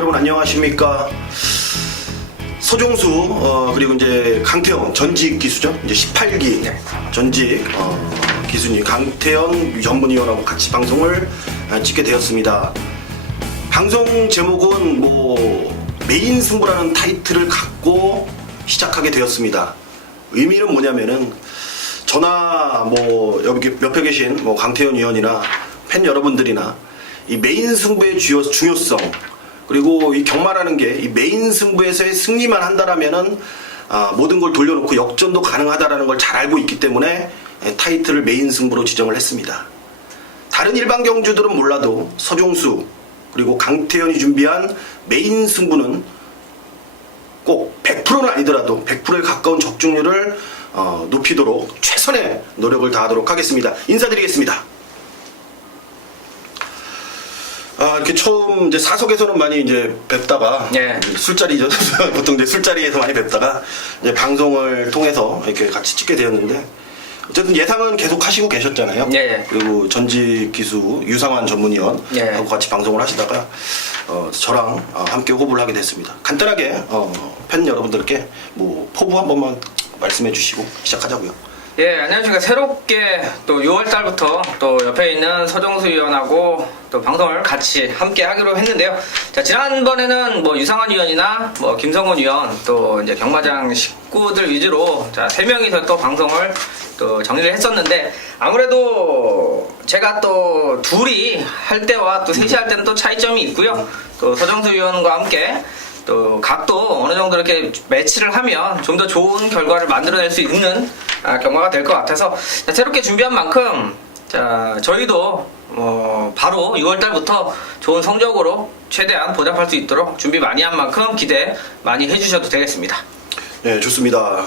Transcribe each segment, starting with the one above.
여러분 안녕하십니까? 서종수 그리고 이제 강태현 전직 기수죠. 이제 18기 전직 기수님 강태현 전문위원하고 같이 방송을 찍게 되었습니다. 방송 제목은 메인 승부라는 타이틀을 갖고 시작하게 되었습니다. 의미는 뭐냐면은 저나 여기 옆에 계신 강태현 위원이나 팬 여러분들이나 이 메인 승부의 중요성, 그리고 이 경마라는 게 이 메인 승부에서의 승리만 한다라면은 모든 걸 돌려놓고 역전도 가능하다라는 걸 잘 알고 있기 때문에 타이틀을 메인 승부로 지정을 했습니다. 다른 일반 경주들은 몰라도 서종수 그리고 강태현이 준비한 메인 승부는 꼭 100%는 아니더라도 100%에 가까운 적중률을 높이도록 최선의 노력을 다하도록 하겠습니다. 인사드리겠습니다. 이렇게 처음 이제 사석에서는 많이 이제 뵙다가 술자리죠. 보통 이제 술자리에서 많이 뵙다가 이제 방송을 통해서 이렇게 같이 찍게 되었는데 어쨌든 예상은 계속 하시고 계셨잖아요. 그리고 전직 기수 유상환 전문위원하고 같이 방송을 하시다가 저랑 함께 호흡을 하게 됐습니다. 간단하게 팬 여러분들께 포부 한 번만 말씀해 주시고 시작하자고요. 안녕하십니까. 새롭게 또 6월달부터 또 옆에 있는 서종수 위원하고 또 방송을 같이 함께 하기로 했는데요. 자, 지난번에는 유상환 위원이나 김성훈 위원 또 이제 경마장 식구들 위주로 자, 3명이서 또 방송을 또 정리를 했었는데 아무래도 제가 또 둘이 할 때와 또 셋이 할 때는 또 차이점이 있고요. 또 서종수 위원과 함께 또 각도 어느 정도 이렇게 매치를 하면 좀 더 좋은 결과를 만들어낼 수 있는 경마가 될 것 같아서 자, 새롭게 준비한 만큼 자, 저희도 바로 6월달부터 좋은 성적으로 최대한 보답할 수 있도록 준비 많이 한 만큼 기대 많이 해주셔도 되겠습니다. 네, 좋습니다.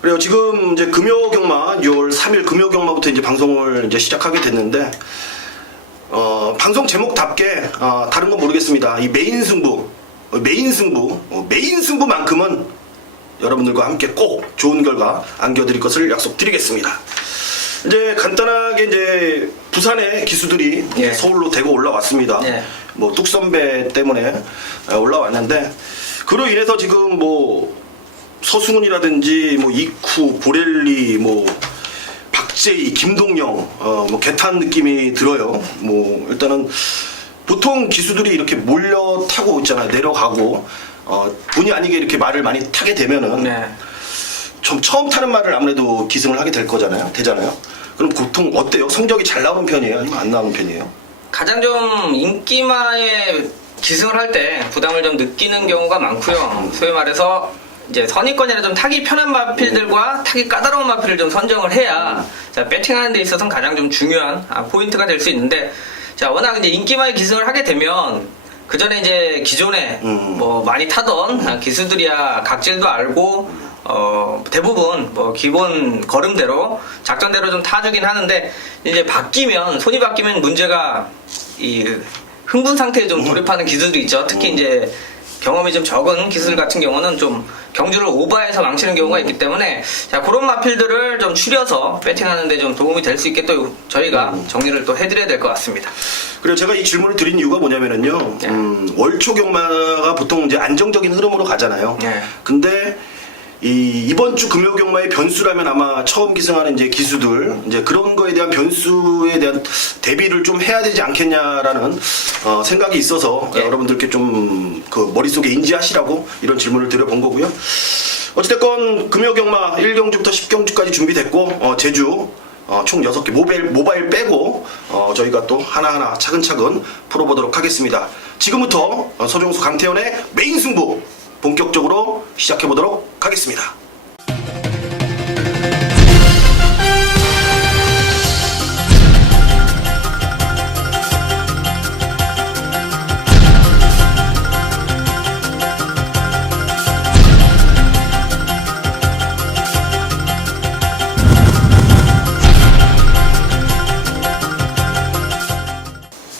그래요. 지금 이제 금요경마 6월 3일 금요경마부터 이제 방송을 이제 시작하게 됐는데 방송 제목답게 다른 건 모르겠습니다. 이 메인 승부만큼은 여러분들과 함께 꼭 좋은 결과 안겨드릴 것을 약속드리겠습니다. 이제 간단하게 이제 부산의 기수들이 서울로 대거 올라왔습니다. 뚝선배 때문에 올라왔는데 그로 인해서 지금 서승훈이라든지 이쿠, 보렐리, 박재희, 김동영 개탄 느낌이 들어요. 일단은 보통 기수들이 이렇게 몰려 타고 있잖아요. 내려가고 본의 아니게 이렇게 말을 많이 타게 되면은 좀 처음 타는 말을 아무래도 기승을 하게 되잖아요. 그럼 보통 어때요? 성적이 잘 나오는 편이에요? 아니면 안 나오는 편이에요? 가장 좀 인기마에 기승을 할 때 부담을 좀 느끼는 경우가 많고요. 소위 말해서 이제 선입견이나 좀 타기 편한 마필들과 타기 까다로운 마필을 좀 선정을 해야 자, 배팅하는 데 있어서는 가장 좀 중요한 포인트가 될 수 있는데 자, 워낙 이제 인기마에 기승을 하게 되면 그 전에 이제 기존에 많이 타던 기수들이야 각질도 알고 대부분 기본 걸음대로 작전대로 좀 타주긴 하는데 이제 손이 바뀌면 문제가 이 흥분 상태에 좀 돌입하는 기수들이 있죠. 특히 이제 경험이 좀 적은 기술 같은 경우는 좀 경주를 오버해서 망치는 경우가 있기 때문에 자, 그런 마필들을 좀 추려서 배팅하는 데 좀 도움이 될 수 있게 또 저희가 정리를 또 해드려야 될 것 같습니다. 그리고 제가 이 질문을 드린 이유가 뭐냐면은요. 월초 경마가 보통 이제 안정적인 흐름으로 가잖아요. 근데 이번 주 금요 경마의 변수라면 아마 처음 기승하는 이제 기수들 이제 그런 거에 대한 변수에 대한 대비를 좀 해야 되지 않겠냐라는 생각이 있어서 여러분들께 좀 그 머릿속에 인지하시라고 이런 질문을 드려본 거고요. 어찌됐건 금요 경마 1경주부터 10경주까지 준비됐고 제주 총 6개 모바일 빼고 저희가 또 하나하나 차근차근 풀어보도록 하겠습니다. 지금부터 서종수 강태현의 메인 승부 본격적으로 시작해보도록 하겠습니다.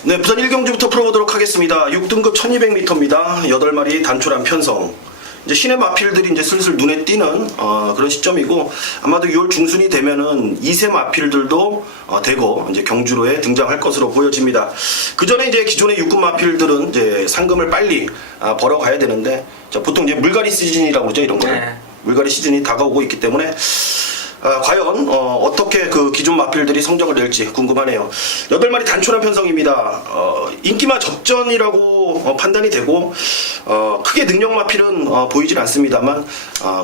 네, 부산 1경주부터 풀어보도록 하겠습니다. 6등급 1200m입니다. 8마리 단촐한 편성. 이제 신의 마필들이 이제 슬슬 눈에 띄는 그런 시점이고 아마도 6월 중순이 되면은 2세 마필들도 대거 이제 경주로에 등장할 것으로 보여집니다. 그 전에 이제 기존의 육군 마필들은 이제 상금을 빨리 벌어가야 되는데 자, 보통 이제 물갈이 시즌이라고 그러죠 이런 거. 네. 물갈이 시즌이 다가오고 있기 때문에 과연 어떻게 그 기존 마필들이 성적을 낼지 궁금하네요. 8마리 단촐한 편성입니다. 인기마 접전이라고 판단이 되고 크게 능력 마필은 보이진 않습니다만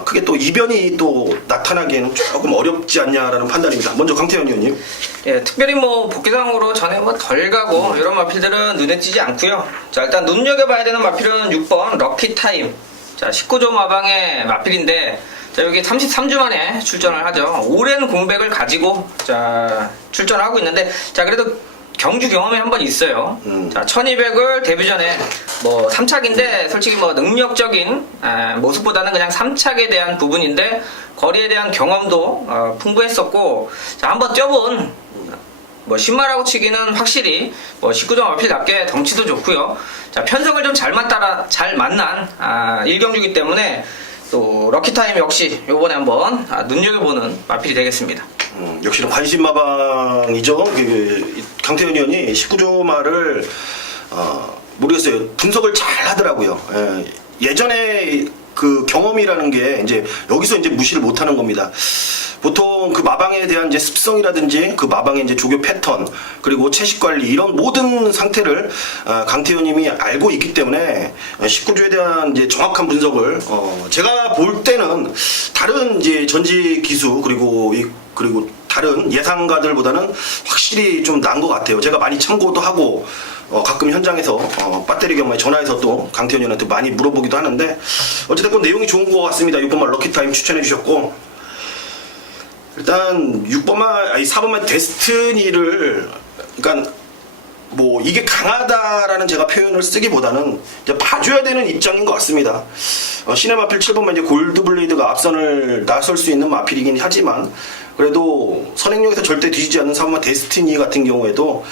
크게 또 이변이 또 나타나기에는 조금 어렵지 않냐라는 판단입니다. 먼저 강태현 의원님. 예, 특별히 뭐 복귀상으로 전에 뭐 덜 가고 이런 마필들은 눈에 띄지 않고요. 자, 일단 눈여겨봐야 되는 마필은 6번 럭키 타임. 자, 19조 마방의 마필인데 자, 여기 33주 만에 출전을 하죠. 오랜 공백을 가지고 자, 출전을 하고 있는데 자, 그래도 경주 경험이 한 번 있어요. 자, 1200을 데뷔 전에 뭐 3착인데 솔직히 뭐 능력적인 모습보다는 그냥 3착에 대한 부분인데 거리에 대한 경험도 풍부했었고 자, 한번 뛰어본 뭐 신마라고 치기는 확실히 뭐 19점 어필답게 덩치도 좋고요. 자, 편성을 좀 잘 만난 일경주기 때문에 또 럭키타임 역시 요번에 한번 눈여겨보는 마필이 되겠습니다. 역시나 관심마방이죠. 강태현 의원이 19조 말을 모르겠어요. 분석을 잘 하더라고요. 예전에 그 경험이라는 게 이제 여기서 이제 무시를 못하는 겁니다. 보통 그 마방에 대한 이제 습성이라든지 그 마방의 이제 조교 패턴 그리고 채식 관리 이런 모든 상태를 강태현님이 알고 있기 때문에 19조에 대한 이제 정확한 분석을 제가 볼 때는 다른 이제 전지 기수 그리고 다른 예상가들보다는 확실히 좀 나은 것 같아요. 제가 많이 참고도 하고 가끔 현장에서 배터리 경마에 전화해서 또 강태현 의원한테 많이 물어보기도 하는데 어쨌든 내용이 좋은 것 같습니다. 6번만 럭키타임 추천해 주셨고 일단 4번만 데스티니를 그러니까 뭐 이게 강하다라는 제가 표현을 쓰기보다는 이제 봐줘야 되는 입장인 것 같습니다. 신의 마필 7번만 이제 골드블레이드가 앞선을 나설 수 있는 마필이긴 하지만 그래도 선행력에서 절대 뒤지지 않는 4번만 데스티니 같은 경우에도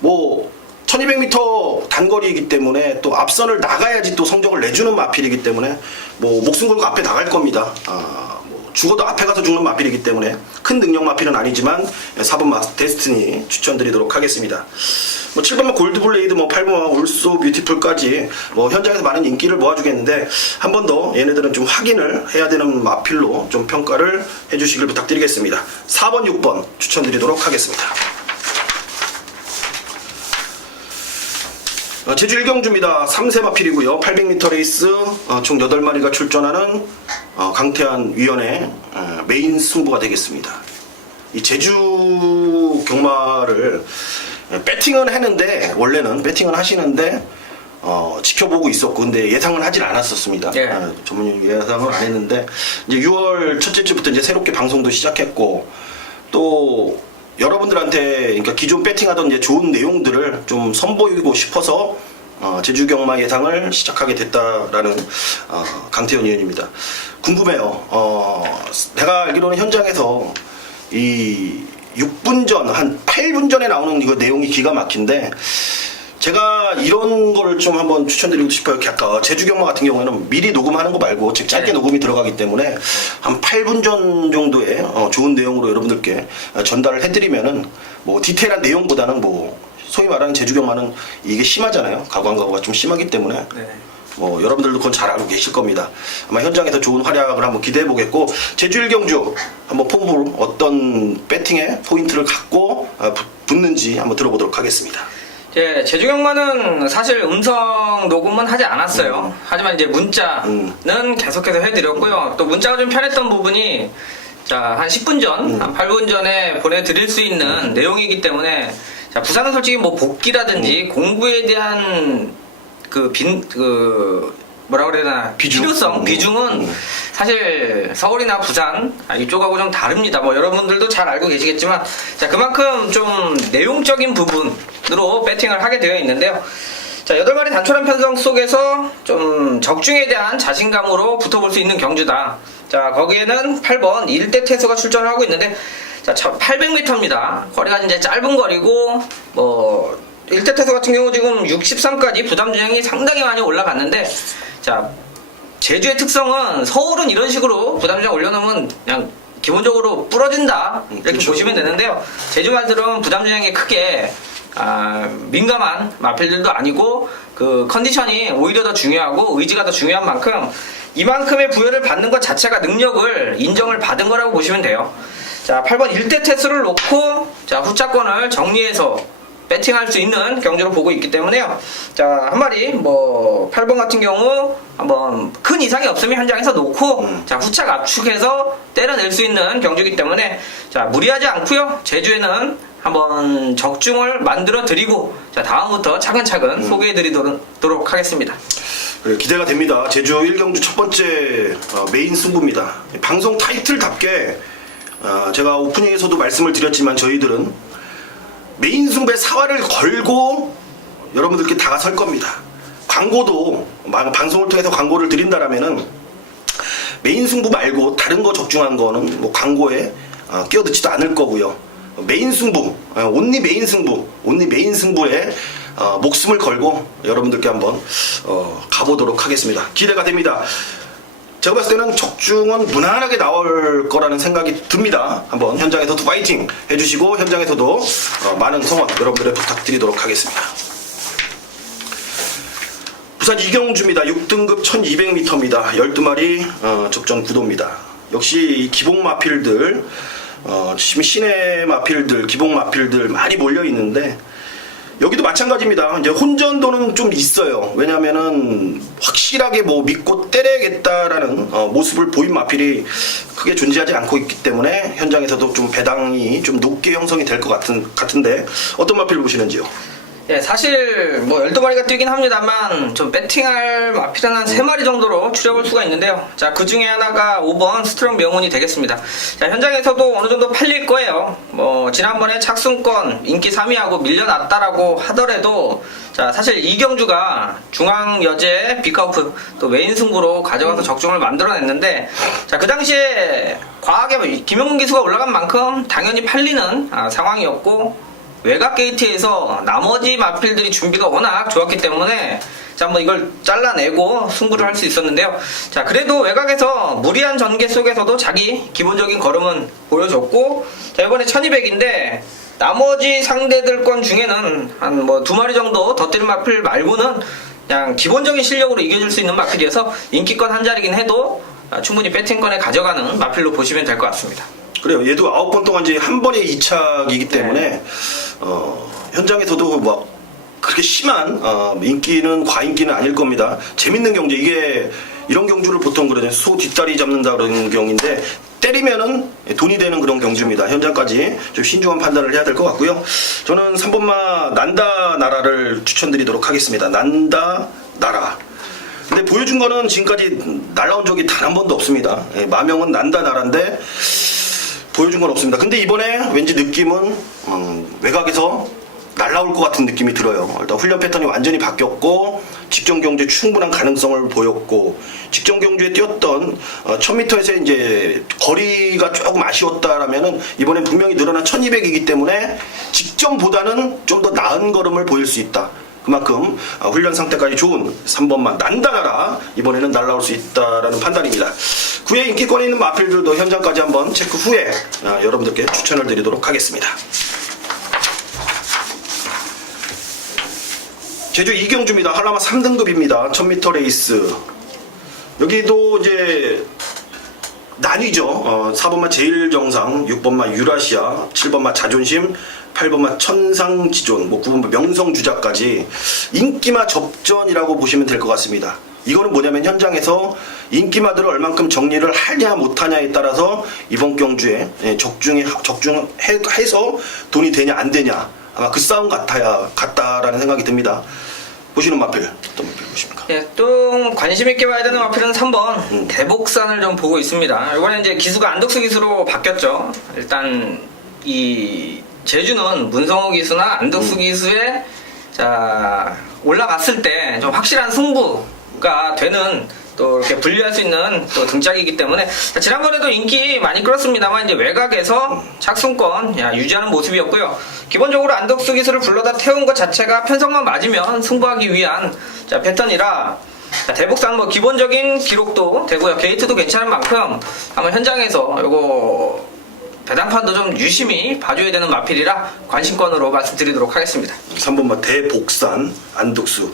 뭐 1200m 단거리이기 때문에 또 앞선을 나가야지 또 성적을 내주는 마필이기 때문에 뭐 목숨 걸고 앞에 나갈 겁니다. 죽어도 앞에 가서 죽는 마필이기 때문에 큰 능력 마필은 아니지만 4번 데스티니 추천드리도록 하겠습니다. 뭐 7번만 골드블레이드, 뭐 8번만 올소 뷰티풀까지 뭐 현장에서 많은 인기를 모아주겠는데 한 번 더 얘네들은 좀 확인을 해야 되는 마필로 좀 평가를 해주시길 부탁드리겠습니다. 4번, 6번 추천드리도록 하겠습니다. 제주 일경주입니다. 3세 마필이고요. 800m 레이스 총 8마리가 출전하는 강태한 위원의 메인 승부가 되겠습니다. 이 제주 경마를 배팅은 했는데 원래는 배팅은 하시는데 지켜보고 있었고 근데 예상은 하질 않았었습니다. 예. 전문용 예상을 안 했는데 이제 6월 첫째 주부터 이제 새롭게 방송도 시작했고 또 여러분들한테 그러니까 기존 배팅하던 이제 좋은 내용들을 좀 선보이고 싶어서 제주 경마 예상을 시작하게 됐다라는 강태현 의원입니다. 궁금해요. 내가 알기로는 현장에서 이 6분 전, 한 8분 전에 나오는 이거 내용이 기가 막힌데 제가 이런 거를 좀 한번 추천드리고 싶어요. 제주 경마 같은 경우에는 미리 녹음하는 거 말고 즉 짧게 녹음이 들어가기 때문에 한 8분 전 정도의 좋은 내용으로 여러분들께 전달을 해드리면은 뭐 디테일한 내용보다는 뭐 소위 말하는 제주 경마는 이게 심하잖아요. 가관가고가 좀 심하기 때문에 뭐 여러분들도 그건 잘 알고 계실 겁니다. 아마 현장에서 좋은 활약을 한번 기대해 보겠고 제주 일경주 한번 폼으로 어떤 배팅의 포인트를 갖고 붙는지 한번 들어보도록 하겠습니다. 예, 제주 경마는 사실 음성 녹음은 하지 않았어요. 하지만 이제 문자는 계속해서 해드렸고요. 또 문자가 좀 편했던 부분이 자, 한 10분 전, 한 8분 전에 보내드릴 수 있는 내용이기 때문에 자, 부산은 솔직히 뭐 복귀라든지 공부에 대한 뭐라 그래야 되나 필요성 비중은 사실 서울이나 부산 이쪽하고 좀 다릅니다. 뭐 여러분들도 잘 알고 계시겠지만 자, 그만큼 좀 내용적인 부분으로 배팅을 하게 되어 있는데요. 자, 8마리 단촐한 편성 속에서 좀 적중에 대한 자신감으로 붙어볼 수 있는 경주다. 자, 거기에는 8번 일대 태수가 출전을 하고 있는데 자, 800m입니다. 거리가 이제 짧은 거리고 뭐 일대 태수 같은 경우 지금 63까지 부담 주행이 상당히 많이 올라갔는데 자, 제주의 특성은 서울은 이런 식으로 부담장 올려놓으면 그냥 기본적으로 부러진다 이렇게 그렇죠. 보시면 되는데요. 제주 말들은 부담장에 크게 민감한 마필들도 아니고 그 컨디션이 오히려 더 중요하고 의지가 더 중요한 만큼 이만큼의 부여를 받는 것 자체가 능력을 인정을 받은 거라고 보시면 돼요. 자, 8번 1대 태수를 놓고 자, 후차권을 정리해서 배팅할 수 있는 경주로 보고 있기 때문에요. 자, 한 마리 뭐 8번 같은 경우 한번 큰 이상이 없으면 현장에서 놓고 자, 후착 압축해서 때려낼 수 있는 경주이기 때문에 자, 무리하지 않고요. 제주에는 한번 적중을 만들어 드리고 자, 다음부터 차근차근 소개해 드리도록 하겠습니다. 그래, 기대가 됩니다. 제주 1경주 첫 번째 메인 승부입니다. 방송 타이틀답게 제가 오프닝에서도 말씀을 드렸지만 저희들은 메인 승부에 사활을 걸고 여러분들께 다가설 겁니다. 광고도 방송을 통해서 광고를 드린다라면은 메인 승부 말고 다른 거 적중한 거는 뭐 광고에 끼어들지도 않을 거고요. 메인 승부, 온리 메인 승부에 목숨을 걸고 여러분들께 한번 가보도록 하겠습니다. 기대가 됩니다. 제가 봤을 때는 적중은 무난하게 나올 거라는 생각이 듭니다. 한번 현장에서도 파이팅 해주시고 현장에서도 많은 성원 여러분들의 부탁드리도록 하겠습니다. 부산 이경주입니다. 6등급 1200m입니다. 12마리 적전 구도입니다. 역시 이 기복 마필들 시내 마필들 기복 마필들 많이 몰려 있는데 여기도 마찬가지입니다. 이제 혼전도는 좀 있어요. 왜냐면은 확실하게 뭐 믿고 때려야겠다라는 모습을 보인 마필이 크게 존재하지 않고 있기 때문에 현장에서도 좀 배당이 좀 높게 형성이 될 것 같은데 어떤 마필 보시는지요? 예, 사실 뭐 12마리가 뛰긴 합니다만 좀 배팅할 마필은 한 3마리 정도로 추려볼 수가 있는데요. 자, 그 중에 하나가 5번 스트롱 명운이 되겠습니다. 자, 현장에서도 어느 정도 팔릴 거예요. 뭐 지난번에 착순권 인기 3위하고 밀려났다라고 하더라도 자, 사실 이경주가 중앙 여제 빅카우프 또 메인 승부로 가져가서 적중을 만들어냈는데 자, 그 당시에 과하게 김용문 기수가 올라간 만큼 당연히 팔리는 상황이었고 외곽 게이트에서 나머지 마필들이 준비가 워낙 좋았기 때문에 자, 한번 이걸 잘라내고 승부를 할 수 있었는데요. 자, 그래도 외곽에서 무리한 전개 속에서도 자기 기본적인 걸음은 보여줬고 자, 이번에 1200인데 나머지 상대들 건 중에는 한 뭐 2마리 정도 더 뛰는 마필 말고는 그냥 기본적인 실력으로 이겨줄 수 있는 마필이어서 인기권 한 자리긴 해도 충분히 배팅권에 가져가는 마필로 보시면 될 것 같습니다. 그래요. 얘도 9번 동안 이제 한 번에 2착이기 때문에 현장에서도 막 그렇게 심한 인기는 과인기는 아닐 겁니다. 재밌는 경주 이게 이런 경주를 보통 그러죠. 소 뒷다리 잡는다 그런 경인데 때리면은 돈이 되는 그런 경주입니다. 현장까지 좀 신중한 판단을 해야 될 것 같고요. 저는 3번마 난다 나라를 추천드리도록 하겠습니다. 난다 나라. 근데 보여준 거는 지금까지 날라온 적이 단 한 번도 없습니다. 마명은 난다 나라인데 보여준 건 없습니다. 근데 이번에 왠지 느낌은 외곽에서 날라올 것 같은 느낌이 들어요. 일단 훈련 패턴이 완전히 바뀌었고 직전 경주에 충분한 가능성을 보였고 직전 경주에 뛰었던 1000m에서 이제 거리가 조금 아쉬웠다라면은 이번엔 분명히 늘어난 1200이기 때문에 직전보다는 좀 더 나은 걸음을 보일 수 있다. 그만큼 훈련 상태까지 좋은 3번만 난다나라 이번에는 날라올 수 있다라는 판단입니다. 9회 인기권에 있는 마필들도 현장까지 한번 체크 후에 여러분들께 추천을 드리도록 하겠습니다. 제주 이경주입니다. 한라마 3등급입니다. 1000m 레이스. 여기도 이제 나뉘죠. 4번마 제일정상, 6번마 유라시아, 7번마 자존심, 8번마 천상지존, 뭐 9번마 명성주자까지 인기마 접전이라고 보시면 될 것 같습니다. 이거는 뭐냐면 현장에서 인기마들을 얼만큼 정리를 하냐 못하냐에 따라서 이번 경주에 적중해서 돈이 되냐 안 되냐 아마 그 싸움 같다라는 생각이 듭니다. 보시는 마필 어떤 마필 보십니까? 예, 또 관심 있게 봐야 되는 마필은 3번 대복산을 좀 보고 있습니다. 이번에 이제 기수가 안덕수 기수로 바뀌었죠. 일단 이 제주는 문성호 기수나 안덕수 기수에 자 올라갔을 때 좀 확실한 승부가 되는 또 이렇게 분리할 수 있는 또 등짝이기 때문에 자, 지난번에도 인기 많이 끌었습니다만 이제 외곽에서 착순권 유지하는 모습이었고요. 기본적으로 안덕수 기수를 불러다 태운 것 자체가 편성만 맞으면 승부하기 위한 자, 패턴이라 자, 대북상 뭐 기본적인 기록도 되고요. 게이트도 괜찮은 만큼 한번 현장에서 요거 배당판도 좀 유심히 봐줘야 되는 마필이라 관심권으로 말씀드리도록 하겠습니다. 3번마 대복산 안득수.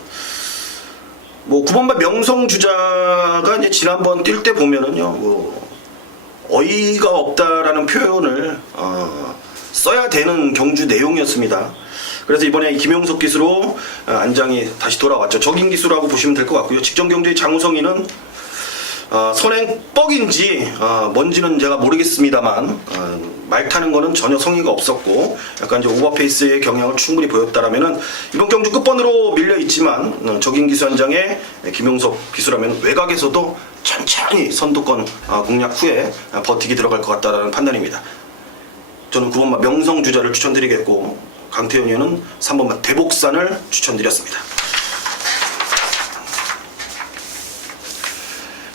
뭐 9번마 명성주자가 이제 지난번 뛸 때 보면은요, 뭐 어이가 없다라는 표현을 써야 되는 경주 내용이었습니다. 그래서 이번에 김용석 기수로 안장이 다시 돌아왔죠. 적인 기수라고 보시면 될 것 같고요. 직전 경주의 장우성이는 선행 뻑인지 뭔지는 제가 모르겠습니다만 말 타는 거는 전혀 성의가 없었고 약간 이제 오버페이스의 경향을 충분히 보였다라면은 이번 경주 끝번으로 밀려 있지만 적인 기수 한 장에 김용석 기수라면 외곽에서도 천천히 선두권 공략 후에 버티기 들어갈 것 같다라는 판단입니다. 저는 9번마 명성주자를 추천드리겠고 강태현 의원은 3번마 대복산을 추천드렸습니다.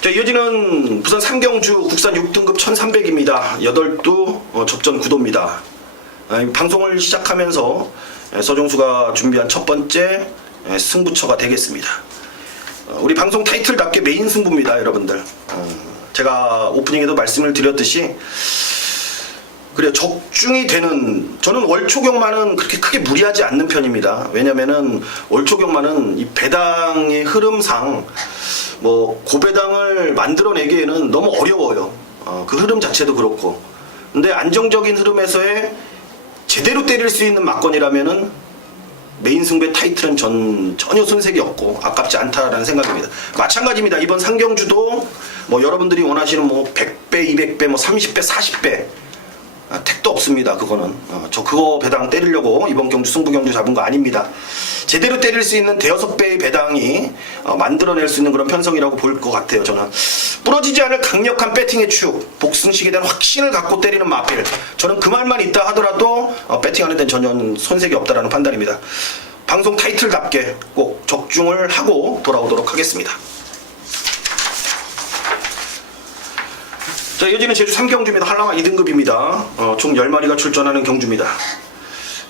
자, 이어지는 부산 삼경주 국산 6등급 1300입니다. 8두 접전 구도입니다. 방송을 시작하면서 서정수가 준비한 첫 번째 승부처가 되겠습니다. 우리 방송 타이틀답게 메인 승부입니다, 여러분들. 제가 오프닝에도 말씀을 드렸듯이 그래 적중이 되는, 저는 월초경마는 그렇게 크게 무리하지 않는 편입니다. 왜냐면은 월초경마는 이 배당의 흐름상 뭐 고배당을 만들어내기에는 너무 어려워요. 그 흐름 자체도 그렇고. 근데 안정적인 흐름에서의 제대로 때릴 수 있는 막건이라면은 메인 승부의 타이틀은 전혀 손색이 없고 아깝지 않다라는 생각입니다. 마찬가지입니다. 이번 상경주도 뭐 여러분들이 원하시는 뭐 100배, 200배, 뭐 30배, 40배 택도 없습니다. 그거는 저 그거 배당 때리려고 이번 경주 승부 경주 잡은 거 아닙니다. 제대로 때릴 수 있는 대여섯 배의 배당이 만들어낼 수 있는 그런 편성이라고 볼 것 같아요. 저는 부러지지 않을 강력한 배팅의 축, 복승식에 대한 확신을 갖고 때리는 마필, 저는 그 말만 있다 하더라도 배팅하는 데는 전혀 손색이 없다라는 판단입니다. 방송 타이틀답게 꼭 적중을 하고 돌아오도록 하겠습니다. 자, 이어지는 제주 3경주입니다. 한라마 2등급입니다. 총 10마리가 출전하는 경주입니다.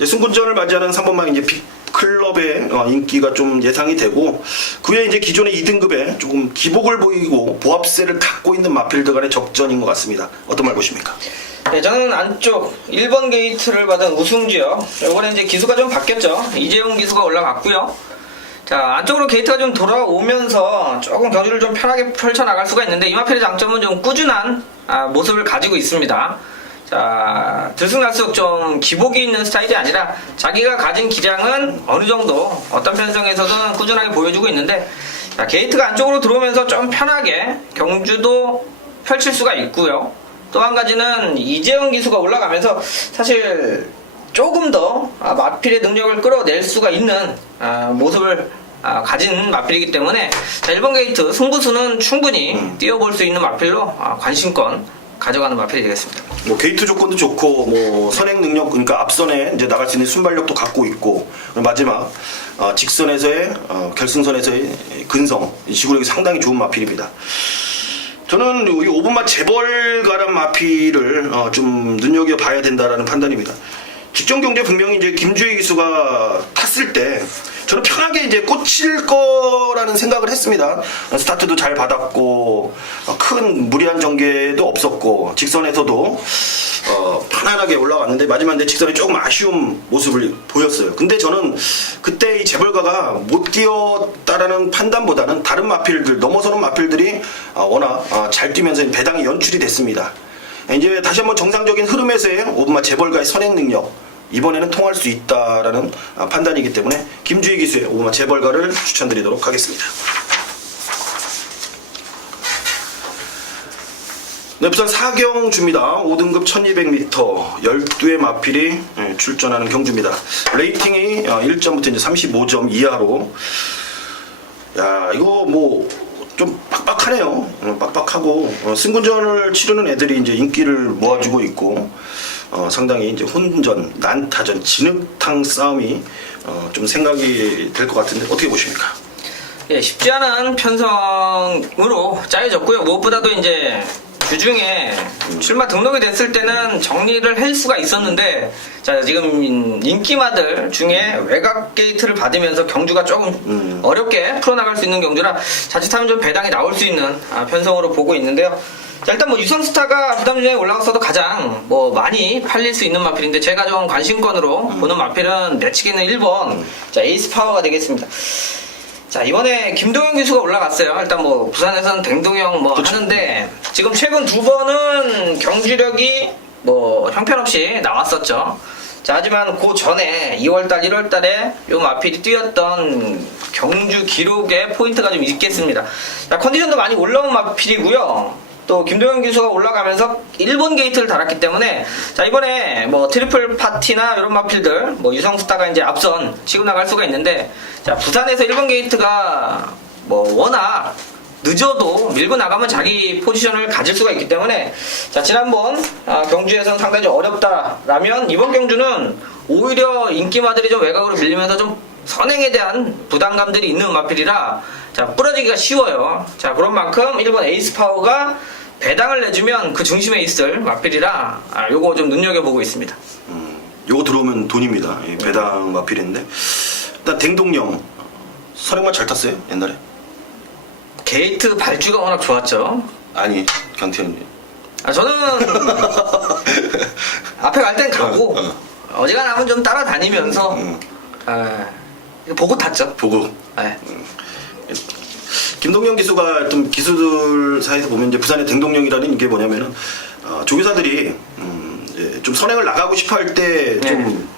승군전을 맞이하는 3번망 이제 빅클럽의 인기가 좀 예상이 되고, 그에 이제 기존의 2등급에 조금 기복을 보이고 보합세를 갖고 있는 마필들 간의 적전인 것 같습니다. 어떤 말 보십니까? 네, 저는 안쪽 1번 게이트를 받은 우승지역. 이번에 이제 기수가 좀 바뀌었죠. 이재용 기수가 올라갔고요. 자, 안쪽으로 게이트가 좀 돌아오면서 조금 경주를 좀 편하게 펼쳐나갈 수가 있는데, 이 마필의 장점은 좀 꾸준한 모습을 가지고 있습니다. 자, 들쑥날쑥 좀 기복이 있는 스타일이 아니라 자기가 가진 기량은 어느 정도 어떤 편성에서든 꾸준하게 보여주고 있는데, 자, 게이트가 안쪽으로 들어오면서 좀 편하게 경주도 펼칠 수가 있고요. 또 한 가지는 이재영 기수가 올라가면서 사실 조금 더 마필의 능력을 끌어낼 수가 있는 모습을 가진 마필이기 때문에, 자, 1번 게이트 승부수는 충분히 뛰어볼 수 있는 마필로 관심권 가져가는 마필이 되겠습니다. 뭐 게이트 조건도 좋고 뭐 선행 능력, 그러니까 앞선에 이제 나갈 수 있는 순발력도 갖고 있고, 마지막 직선에서의 결승선에서의 근성, 이 지구력이 상당히 좋은 마필입니다. 저는 이 5번마 재벌가란 마필을 좀 눈여겨봐야 된다라는 판단입니다. 직전 경주에 분명히 이제 김주희 기수가 탔을 때 저는 편하게 이제 꽂힐 거라는 생각을 했습니다. 스타트도 잘 받았고 큰 무리한 전개도 없었고 직선에서도 편안하게 올라갔는데 마지막 내 직선에 조금 아쉬운 모습을 보였어요. 근데 저는 그때 이 재벌가가 못 뛰었다라는 판단보다는 다른 마필들, 넘어서는 마필들이 워낙 잘 뛰면서 배당이 연출이 됐습니다. 이제 다시 한번 정상적인 흐름에서의 5번마 재벌가의 선행 능력, 이번에는 통할 수 있다라는 판단이기 때문에 김주희 기수의 5번마 재벌가를 추천드리도록 하겠습니다. 네, 부산 사경주입니다. 5등급 1200m 12의 마필이 출전하는 경주입니다. 레이팅이 1점부터 이제 35점 이하로, 야, 이거 뭐 좀 빡빡하네요. 빡빡하고 승군전을 치르는 애들이 이제 인기를 모아주고 있고, 상당히 이제 혼전, 난타전, 진흙탕 싸움이 좀 생각이 될 것 같은데 어떻게 보십니까? 예, 쉽지 않은 편성으로 짜여졌고요. 무엇보다도 이제 주중에 출마 등록이 됐을 때는 정리를 할 수가 있었는데 자 지금 인기마들 중에 외곽 게이트를 받으면서 경주가 조금 어렵게 풀어나갈 수 있는 경주라 자칫하면 좀 배당이 나올 수 있는 편성으로 보고 있는데요. 자, 일단 뭐 유성스타가 부담 중에 올라갔어도 가장 뭐 많이 팔릴 수 있는 마필인데 제가 좀 관심권으로 보는 마필은 내치기는 1번 자 에이스 파워가 되겠습니다. 자 이번에 김동현 기수가 올라갔어요. 일단 뭐 부산에서는 댕동형 뭐 하는데 지금 최근 2번은 경주력이 뭐 형편없이 나왔었죠. 자 하지만 그 전에 2월달 1월달에 요 마필이 뛰었던 경주 기록에 포인트가 좀 있겠습니다. 자 컨디션도 많이 올라온 마필이고요. 또 김도현 기수가 올라가면서 1번 게이트를 달았기 때문에 자 이번에 뭐 트리플 파티나 이런 마필들 뭐 유성스타가 이제 앞선 치고 나갈 수가 있는데 자 부산에서 1번 게이트가 뭐 워낙 늦어도 밀고 나가면 자기 포지션을 가질 수가 있기 때문에 자 지난번 경주에서는 상당히 좀 어렵다라면 이번 경주는 오히려 인기마들이 좀 외곽으로 밀리면서 좀 선행에 대한 부담감들이 있는 마필이라 자 부러지기가 쉬워요. 자 그런 만큼 1번 에이스 파워가 배당을 내주면 그 중심에 있을 마필이라 요거 좀 눈여겨보고 있습니다. 요거 들어오면 돈입니다. 이 배당 마필인데 일단 댕동령 선행만 잘 탔어요 옛날에? 게이트 발주가 워낙 좋았죠. 아니 경태현이 저는 앞에 갈 땐 가고 어지간하면 좀 따라다니면서 보고 탔죠. 보고 네. 김동영 기수가 좀 기수들 사이에서 보면 이제 부산의 댕동령이라는 게 뭐냐면은 조교사들이 이제 좀 선행을 나가고 싶어 할 때 좀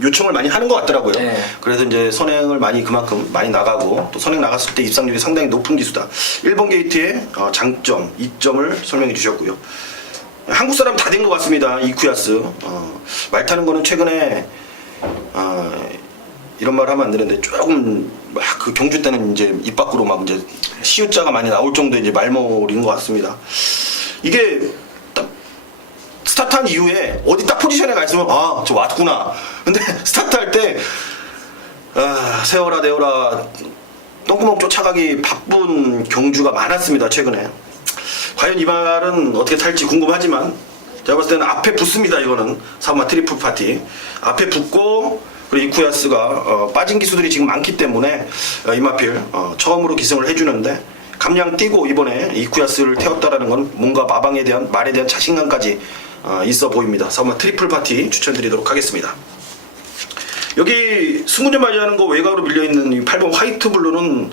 요청을 많이 하는 것 같더라고요. 네. 그래서 이제 선행을 그만큼 많이 나가고 또 선행 나갔을 때 입상률이 상당히 높은 기수다. 1번 게이트의 장점, 이점을 설명해 주셨고요. 한국 사람 다 된 것 같습니다. 이쿠야스 말 타는 거는 최근에 이런 말 하면 안 되는데 조금 막 그 경주 때는 이제 입 밖으로 막 이제 시우자가 많이 나올 정도의 이제 말머리인 것 같습니다. 이게 딱 스타트한 이후에 어디 딱 포지션에 가 있으면 저 왔구나. 근데 스타트할 때 세워라 내워라 똥구멍 쫓아가기 바쁜 경주가 많았습니다. 최근에 과연 이 말은 어떻게 탈지 궁금하지만 제가 봤을 때는 앞에 붙습니다. 이거는 사마 트리플 파티 앞에 붙고 그리고 이쿠야스가 빠진 기수들이 지금 많기 때문에 이마필 처음으로 기승을 해주는데 감량 뛰고 이번에 이쿠야스를 태웠다라는 건 뭔가 마방에 대한 말에 대한 자신감까지 있어 보입니다. 사마 트리플 파티 추천드리도록 하겠습니다. 여기 승군전 맞이하는 거 외곽으로 밀려있는 이 8번 화이트 블루는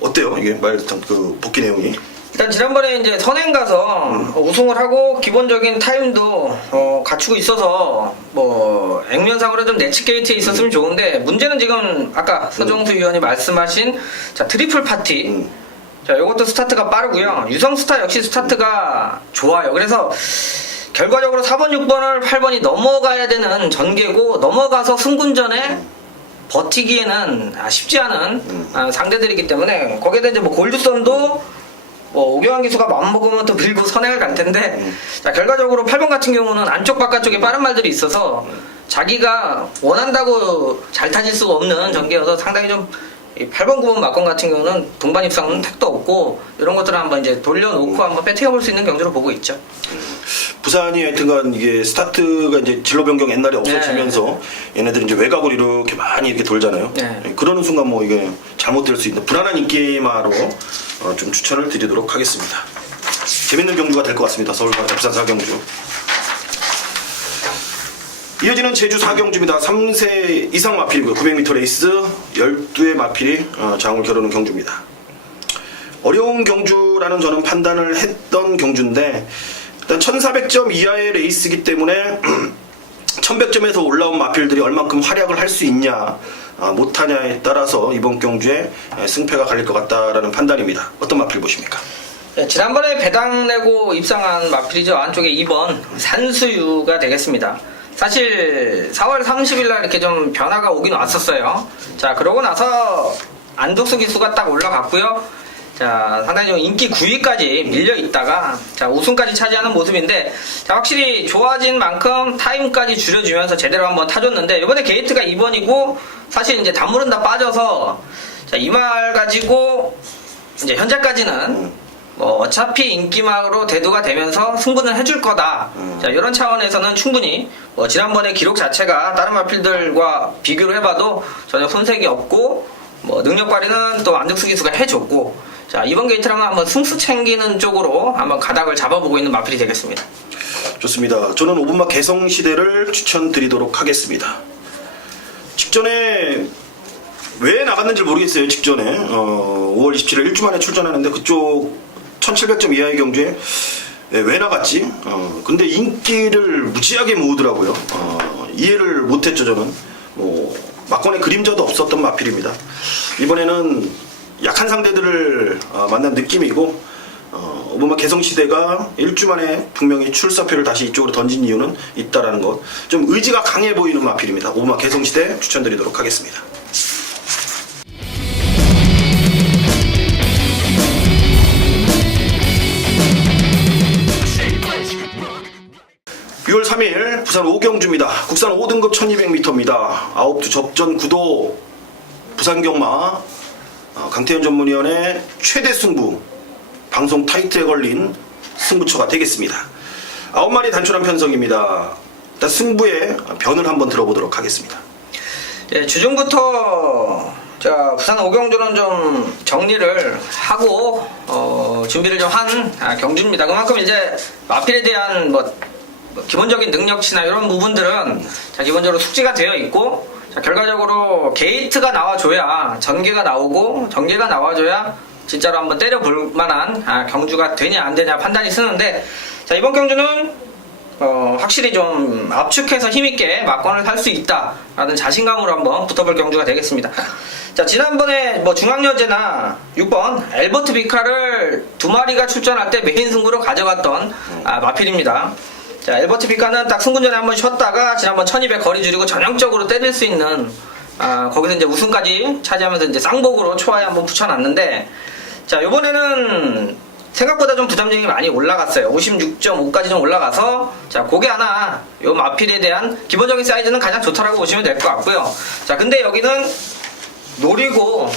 어때요? 이게 그 복귀 내용이? 일단 지난번에 이제 선행 가서 우승을 하고 기본적인 타임도 갖추고 있어서 뭐 액면상으로 좀 내치 게이트에 있었으면 좋은데 문제는 지금 아까 서정수 위원이 말씀하신 자 트리플 파티 자 요것도 스타트가 빠르고요. 유성스타 역시 스타트가 좋아요. 그래서 결과적으로 4번 6번을 8번이 넘어가야 되는 전개고 넘어가서 승군전에 버티기에는 쉽지 않은 상대들이기 때문에 거기에다 이제 뭐 골드선도 뭐 오경환 기수가 마음먹으면 또 밀고 선행을 갈 텐데 자 결과적으로 8번 같은 경우는 안쪽 바깥쪽에 빠른 말들이 있어서 자기가 원한다고 잘 타질 수가 없는 전개여서 상당히 좀 8번 9번 막건 같은 경우는 동반 입상은 택도 없고 이런 것들을 한번 이제 돌려놓고 한번 배팅해볼 수 있는 경주로 보고 있죠. 부산이 하여튼간 이게 스타트가 이제 진로 변경 옛날에 없어지면서 얘네들이 이제 외곽으로 이렇게 많이 이렇게 돌잖아요. 그러는 순간 뭐 이게 잘못될 수 있는 불안한 인기마로 좀 추천을 드리도록 하겠습니다. 재밌는 경주가 될 것 같습니다. 서울 부산 4경주. 이어지는 제주 4경주입니다. 3세 이상 마필이고요. 900m 레이스 12의 마필이 장을 겨루는 경주입니다. 어려운 경주라는 저는 판단을 했던 경주인데 일단 1400점 이하의 레이스이기 때문에 1100점에서 올라온 마필들이 얼만큼 활약을 할 수 있냐 못하냐에 따라서 이번 경주에 승패가 갈릴 것 같다라는 판단입니다. 어떤 마필 보십니까? 네, 지난번에 배당 내고 입상한 마필이죠. 안쪽에 2번 산수유가 되겠습니다. 사실 4월 30일 날 이렇게 좀 변화가 오긴 왔었어요. 자, 그러고 나서 안독수 기수가 딱 올라갔고요. 자, 상당히 좀 인기 9위까지 밀려 있다가 자, 우승까지 차지하는 모습인데 자, 확실히 좋아진 만큼 타임까지 줄여주면서 제대로 한번 타줬는데 이번에 게이트가 2번이고 사실 이제 단물은 다 빠져서 자, 이 말 가지고 이제 현재까지는 뭐 어차피 인기막으로 대두가 되면서 승부는 해줄 거다. 자, 이런 차원에서는 충분히 뭐 지난번에 기록 자체가 다른 마필들과 비교를 해봐도 전혀 손색이 없고 뭐 능력 발휘는 또 안득수 기수가 해줬고, 자, 이번 게이트라면 한번 승수 챙기는 쪽으로 한번 가닥을 잡아보고 있는 마필이 되겠습니다. 좋습니다. 저는 5분막 개성시대를 추천드리도록 하겠습니다. 직전에 왜 나갔는지 모르겠어요. 직전에 5월 27일 일주 만에 출전하는데 그쪽 1700점 이하의 경주에 왜 나갔지? 근데 인기를 무지하게 모으더라고요. 이해를 못했죠. 저는 뭐 막권의 그림자도 없었던 마필입니다. 이번에는 약한 상대들을 만난 느낌이고, 5분막 개성시대가 일주 만에 분명히 출사표를 다시 이쪽으로 던진 이유는 있다라는 것, 좀 의지가 강해 보이는 마필입니다. 5분막 개성시대 추천드리도록 하겠습니다. 6월 3일 부산 오경주입니다. 국산 5등급 1200m입니다. 아홉두 접전 구도 부산경마 강태현 전문위원의 최대 승부, 방송 타이틀에 걸린 승부처가 되겠습니다. 9마리 단촐한 편성입니다. 일단 승부의 변을 한번 들어보도록 하겠습니다. 예, 주중부터 자, 부산 오경주는 좀 정리를 하고 준비를 좀 한 경주입니다. 그만큼 이제 마필에 대한 뭐 기본적인 능력치나 이런 부분들은 자, 기본적으로 숙지가 되어 있고, 자, 결과적으로 게이트가 나와줘야 전개가 나오고, 전개가 나와줘야 진짜로 한번 때려볼 만한 경주가 되냐 안 되냐 판단이 쓰는데, 자, 이번 경주는 확실히 좀 압축해서 힘있게 막권을 살 수 있다라는 자신감으로 한번 붙어볼 경주가 되겠습니다. 자, 지난번에 뭐 중앙여제나 6번 엘버트 비카를 2마리가 출전할 때 메인 승부로 가져갔던 마필입니다. 자, 엘버트 비카는 딱 승분 전에 한번 쉬었다가 지난번 1200 거리 줄이고 전형적으로 때릴 수 있는 거기서 이제 우승까지 차지하면서 이제 쌍복으로 초하에 한번 붙여놨는데, 자, 요번에는 생각보다 좀 부담점이 많이 올라갔어요. 56.5까지 좀 올라가서, 자, 그게 하나 요 마필에 대한 기본적인 사이즈는 가장 좋다라고 보시면 될 것 같고요. 자, 근데 여기는 노리고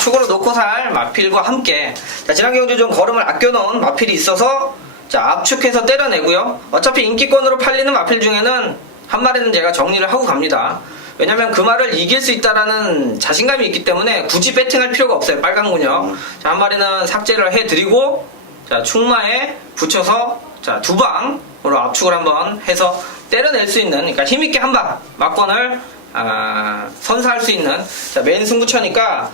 축으로 놓고 살 마필과 함께, 자, 지난 경주 좀 걸음을 아껴놓은 마필이 있어서, 자, 압축해서 때려내고요. 어차피 인기권으로 팔리는 마필 중에는 한 마리는 제가 정리를 하고 갑니다. 왜냐면 그 말을 이길 수 있다라는 자신감이 있기 때문에 굳이 배팅할 필요가 없어요. 빨간 군요. 자, 한 마리는 삭제를 해드리고, 자, 축마에 붙여서, 자, 2방으로 압축을 한번 해서 때려낼 수 있는, 그러니까 힘있게 한 방 막권을 선사할 수 있는, 자, 메인 승부처니까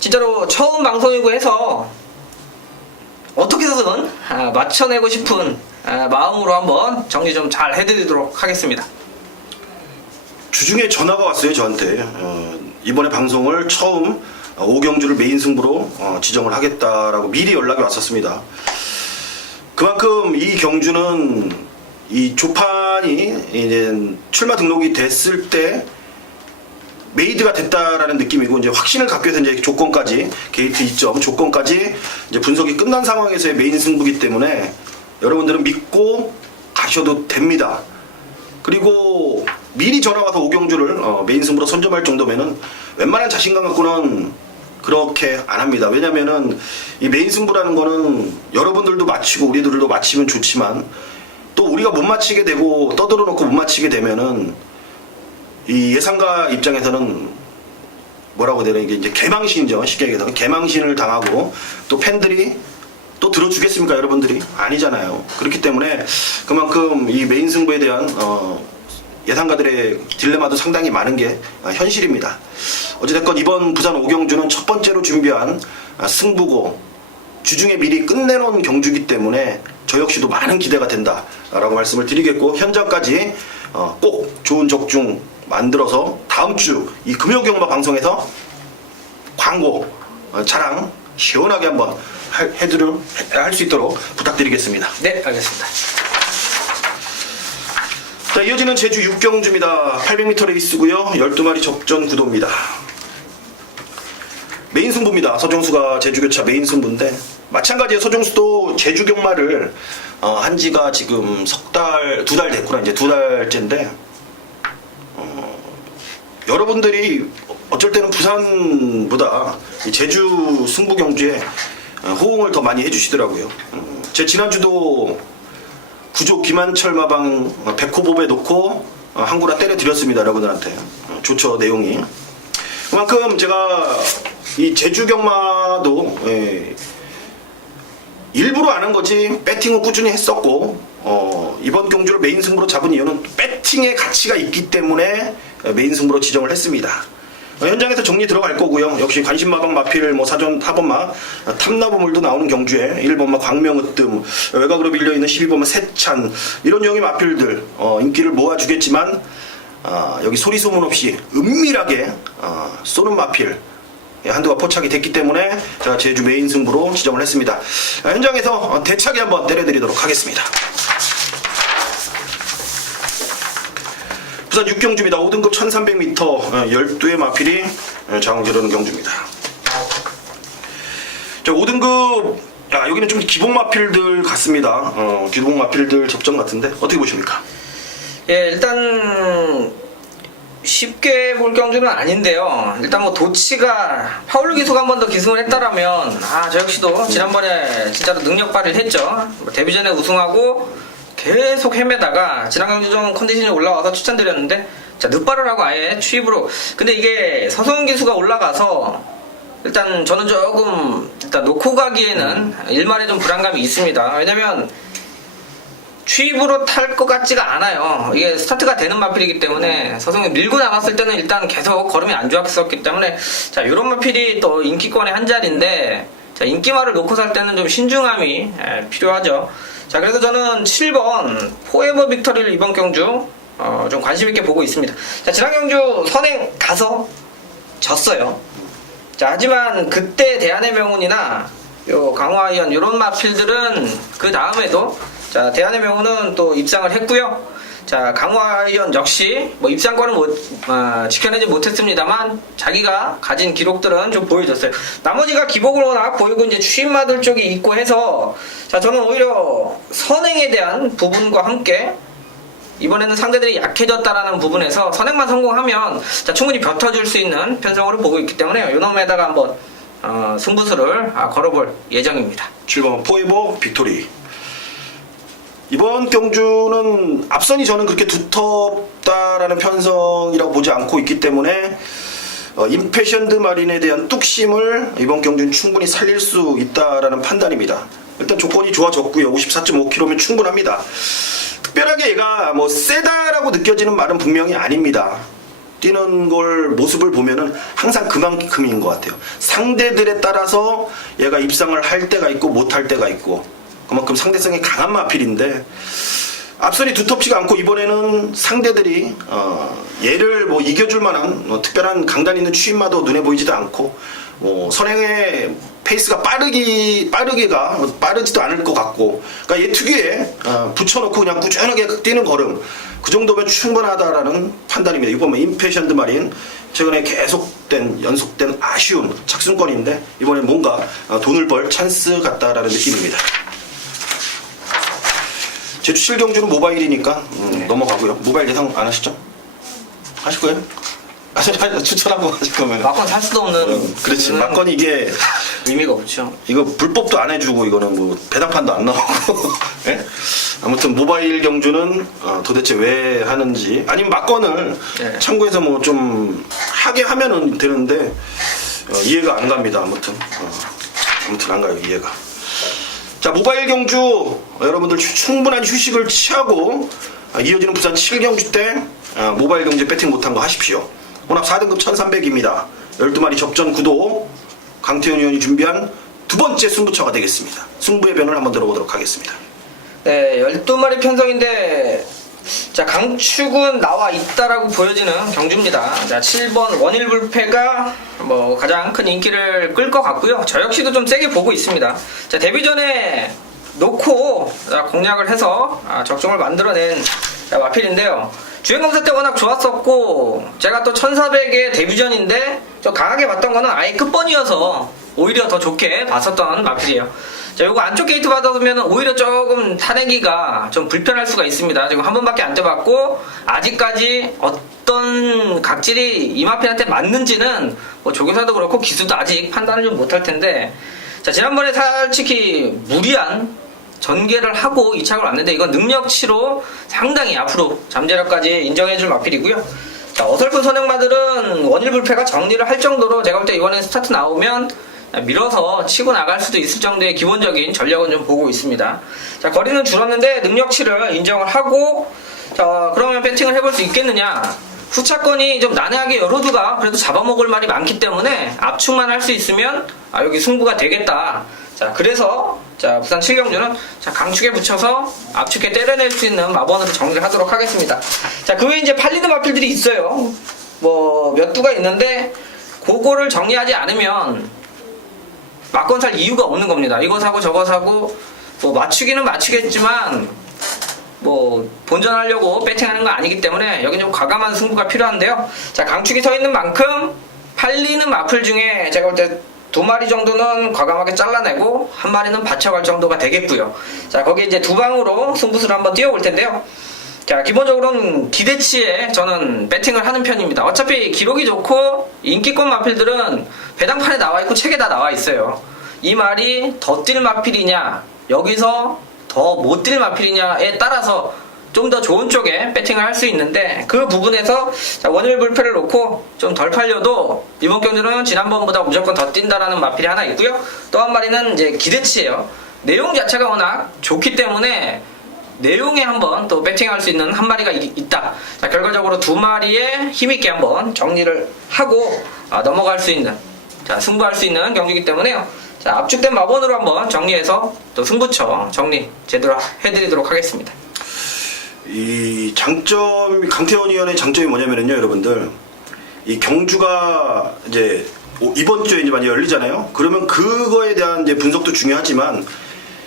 진짜로 처음 방송이고 해서 어떻게 해서든 맞춰내고 싶은 마음으로 한번 정리 좀 잘 해드리도록 하겠습니다. 주중에 전화가 왔어요. 저한테 이번에 방송을 처음 오경주를 메인 승부로 지정을 하겠다라고 미리 연락이 왔었습니다. 그만큼 이 경주는 이 조판이 이제 출마 등록이 됐을 때 메이드가 됐다라는 느낌이고, 이제 확신을 갖기 위해서 이제 조건까지, 게이트 2점 조건까지 이제 분석이 끝난 상황에서의 메인 승부기 때문에 여러분들은 믿고 가셔도 됩니다. 그리고 미리 전화 와서 오경주를 메인 승부로 선점할 정도면은 웬만한 자신감 갖고는 그렇게 안 합니다. 왜냐면은 이 메인 승부라는 거는 여러분들도 마치고 우리들도 마치면 좋지만, 또 우리가 못 마치게 되고 떠들어 놓고 못 마치게 되면은 이 예상가 입장에서는 뭐라고 해야 되나, 이게 이제 개망신이죠. 쉽게 얘기해서 개망신을 당하고, 또 팬들이 또 들어주겠습니까? 여러분들이 아니잖아요. 그렇기 때문에 그만큼 이 메인 승부에 대한 예상가들의 딜레마도 상당히 많은 게 현실입니다. 어찌됐건 이번 부산 오경주는 첫 번째로 준비한 승부고, 주중에 미리 끝내놓은 경주이기 때문에 저 역시도 많은 기대가 된다라고 말씀을 드리겠고, 현장까지 꼭 좋은 적중 만들어서 다음 주 이 금요경마 방송에서 광고 자랑 시원하게 한번 할 수 있도록 부탁드리겠습니다. 네, 알겠습니다. 자, 이어지는 제주 6경주입니다. 800m 레이스고요. 12마리 접전 구도입니다. 메인 승부입니다. 서정수가 제주교차 메인 승부인데, 마찬가지로 서정수도 제주 경마를 한 지가 지금 두 달 됐구나. 이제 2달째인데, 여러분들이 어쩔 때는 부산보다 이 제주 승부 경주에 호응을 더 많이 해주시더라고요. 제 지난주도 구조 김한철 마방 백호법에 놓고 한구라 때려드렸습니다. 여러분들한테. 좋죠, 내용이. 그만큼 제가 이 제주경마도 일부러 안 한 거지 배팅은 꾸준히 했었고 이번 경주를 메인 승부로 잡은 이유는 배팅의 가치가 있기 때문에 메인 승부로 지정을 했습니다. 현장에서 정리 들어갈 거고요. 역시 관심마방 마필 사전 타번마 탐나보물도 나오는 경주에 1번마 광명으뜸 외곽으로 밀려있는 12번마 세찬 이런 유형의 마필들 인기를 모아주겠지만 여기 소리 소문 없이 은밀하게 쏘는 마필 한두가 포착이 됐기 때문에 제가 제주 메인 승부로 지정을 했습니다. 현장에서 대차게 한번 때려드리도록 하겠습니다. 부산 6경주입니다. 5등급 1300m 12의 마필이 장을 겨루는 경주입니다. 자, 5등급 여기는 좀 기본 마필들 같습니다. 기본 마필들 접전 같은데 어떻게 보십니까? 예, 일단 쉽게 볼 경주는 아닌데요. 일단 도치가 파울루 기수가 한 번 더 기승을 했다라면 저 역시도 지난번에 진짜로 능력 발휘를 했죠. 데뷔전에 우승하고 계속 헤매다가 지난 경주 좀 컨디션이 올라와서 추천드렸는데 늦발을 하고 아예 취입으로. 근데 이게 서성훈 기수가 올라가서 일단 저는 조금 일단 놓고 가기에는 일말에 좀 불안감이 있습니다. 왜냐면 취입으로 탈 것 같지가 않아요. 이게 스타트가 되는 마필이기 때문에 서성이 밀고 나갔을 때는 일단 계속 걸음이 안 좋았었기 때문에 이런 마필이 또 인기권의 한 자리인데 인기마를 놓고 살 때는 좀 신중함이 필요하죠. 자, 그래서 저는 7번 포에버 빅터리를 이번 경주 좀 관심 있게 보고 있습니다. 자, 지난 경주 선행 가서 졌어요. 자, 하지만 그때 대한의 명운이나 요 강화이언 이런 마필들은 그 다음에도 대한의 명운은 또 입상을 했고요. 자, 강화이언 역시 입상권은 지켜내지 못했습니다만 자기가 가진 기록들은 좀 보여줬어요. 나머지가 기복으로 워낙 보이고 이제 추임마들 쪽이 있고 해서 저는 오히려 선행에 대한 부분과 함께 이번에는 상대들이 약해졌다라는 부분에서 선행만 성공하면 충분히 벼터줄 수 있는 편성으로 보고 있기 때문에 요놈에다가 한번 승부수를 걸어볼 예정입니다. 7번 포에버 빅토리. 이번 경주는 앞선이 저는 그렇게 두텁다라는 편성이라고 보지 않고 있기 때문에 임패션드 마린에 대한 뚝심을 이번 경주는 충분히 살릴 수 있다라는 판단입니다. 일단 조건이 좋아졌고요. 54.5km면 충분합니다. 특별하게 얘가 세다라고 느껴지는 말은 분명히 아닙니다. 뛰는 걸 모습을 보면은 항상 그만큼인 것 같아요. 상대들에 따라서 얘가 입상을 할 때가 있고 못할 때가 있고 그만큼 상대성이 강한 마필인데 앞선이 두텁지가 않고 이번에는 상대들이 얘를 이겨줄 만한 특별한 강단 있는 추임마도 눈에 보이지도 않고 선행의 페이스가 빠르지도 않을 것 같고 그러니까 얘 특유의 붙여놓고 그냥 꾸준하게 뛰는 걸음 그 정도면 충분하다라는 판단입니다. 이번 임패션드 마린 최근에 연속된 아쉬운 착순권인데 이번엔 뭔가 돈을 벌 찬스 같다라는 느낌입니다. 제주 7경주는 모바일이니까 넘어가고요. 모바일 예상 안 하시죠? 하실 거예요? 추천하고 하실 거면 막건 살 수도 없는 그렇지. 막건 이게 의미가 없죠. 이거 불법도 안 해주고 이거는 배당판도 안 나오고 예? 아무튼 모바일 경주는 도대체 왜 하는지 아니면 막건을 참고해서 좀 하게 하면은 되는데 이해가 안 갑니다. 아무튼 안 가요. 이해가. 자, 모바일 경주 여러분들 충분한 휴식을 취하고 이어지는 부산 7경주 때 모바일 경주 배팅 못한 거 하십시오. 혼합 4등급 1300입니다. 12마리 접전 구도 강태현 의원이 준비한 두 번째 승부처가 되겠습니다. 승부의 변을 한번 들어보도록 하겠습니다. 네, 12마리 편성인데 강축은 나와 있다라고 보여지는 경주입니다. 7번 원일불패가 가장 큰 인기를 끌 것 같고요. 저 역시도 좀 세게 보고 있습니다. 데뷔전에 놓고 공략을 해서 적중을 만들어낸 마필인데요. 주행검사 때 워낙 좋았었고 제가 또 1400의 데뷔전인데 좀 강하게 봤던 거는 아예 끝번이어서 오히려 더 좋게 봤었던 마필이에요. 요거 안쪽 게이트 받아두면 오히려 조금 타내기가 좀 불편할 수가 있습니다. 지금 한 번밖에 안 떠봤고 아직까지 어떤 각질이 이 마필한테 맞는지는 조교사도 그렇고 기수도 아직 판단을 좀 못할 텐데 자, 지난번에 솔직히 무리한 전개를 하고 이착을 왔는데 이건 능력치로 상당히 앞으로 잠재력까지 인정해줄 마필이고요. 자, 어설픈 선행마들은 원일 불패가 정리를 할 정도로 제가 볼 때 이번에 스타트 나오면 밀어서 치고 나갈 수도 있을 정도의 기본적인 전략은 좀 보고 있습니다. 자, 거리는 줄었는데 능력치를 인정을 하고, 자, 그러면 배팅을 해볼 수 있겠느냐. 후차권이 좀 난해하게 여러두가 그래도 잡아먹을 말이 많기 때문에 압축만 할 수 있으면 여기 승부가 되겠다. 자, 그래서 자, 부산 7경주는 자, 강축에 붙여서 압축에 때려낼 수 있는 마번으로 정리를 하도록 하겠습니다. 자, 그 외에 이제 팔리는 마필들이 있어요. 뭐 몇 두가 있는데 그거를 정리하지 않으면 막건 살 이유가 없는 겁니다. 이거 사고 저거 사고 뭐 맞추기는 맞추겠지만 뭐 본전하려고 배팅하는 거 아니기 때문에 여기 좀 과감한 승부가 필요한데요. 자, 강축이 서 있는 만큼 팔리는 마필 중에 제가 볼 때 2마리 정도는 과감하게 잘라내고 1마리는 받쳐갈 정도가 되겠고요. 자, 거기에 이제 2방으로 승부수를 한번 띄워볼 텐데요. 자, 기본적으로는 기대치에 저는 배팅을 하는 편입니다. 어차피 기록이 좋고 인기권 마필들은 배당판에 나와있고 책에 다 나와있어요. 이 말이 더 뛸 마필이냐 여기서 더 못 뛸 마필이냐에 따라서 좀 더 좋은 쪽에 배팅을 할 수 있는데 그 부분에서 자, 원일 불패를 놓고 좀 덜 팔려도 이번 경주는 지난번보다 무조건 더 뛴다라는 마필이 하나 있고요. 또 한 마리는 이제 기대치예요. 내용 자체가 워낙 좋기 때문에 내용에 한번 또 배팅할 수 있는 1마리가 있다. 자, 결과적으로 2마리에 힘있게 한번 정리를 하고 넘어갈 수 있는, 자, 승부할 수 있는 경기이기 때문에요. 자, 압축된 마번으로 한번 정리해서 또 승부처 정리 제대로 해드리도록 하겠습니다. 이 장점, 강태원 위원의 장점이 뭐냐면요, 여러분들. 이 경주가 이제 이번 주에 이제 많이 열리잖아요. 그러면 그거에 대한 이제 분석도 중요하지만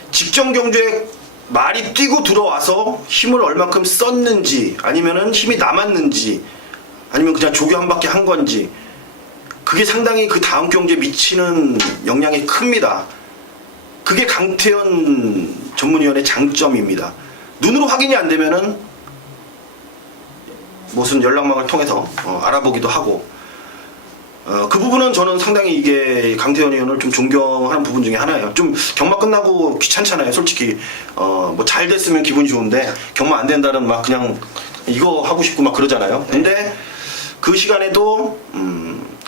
직전 경주에 말이 뛰고 들어와서 힘을 얼마큼 썼는지 아니면은 힘이 남았는지 아니면 그냥 조교 한 바퀴 한 건지 그게 상당히 그 다음 경주에 미치는 영향이 큽니다. 그게 강태현 전문위원의 장점입니다. 눈으로 확인이 안 되면은 무슨 연락망을 통해서 알아보기도 하고 그 부분은 저는 상당히 이게 강태현 의원을 좀 존경하는 부분 중에 하나예요. 좀 경마 끝나고 귀찮잖아요. 솔직히 뭐 잘 됐으면 기분이 좋은데 경마 안 된다는 막 그냥 이거 하고 싶고 막 그러잖아요. 근데 그 시간에도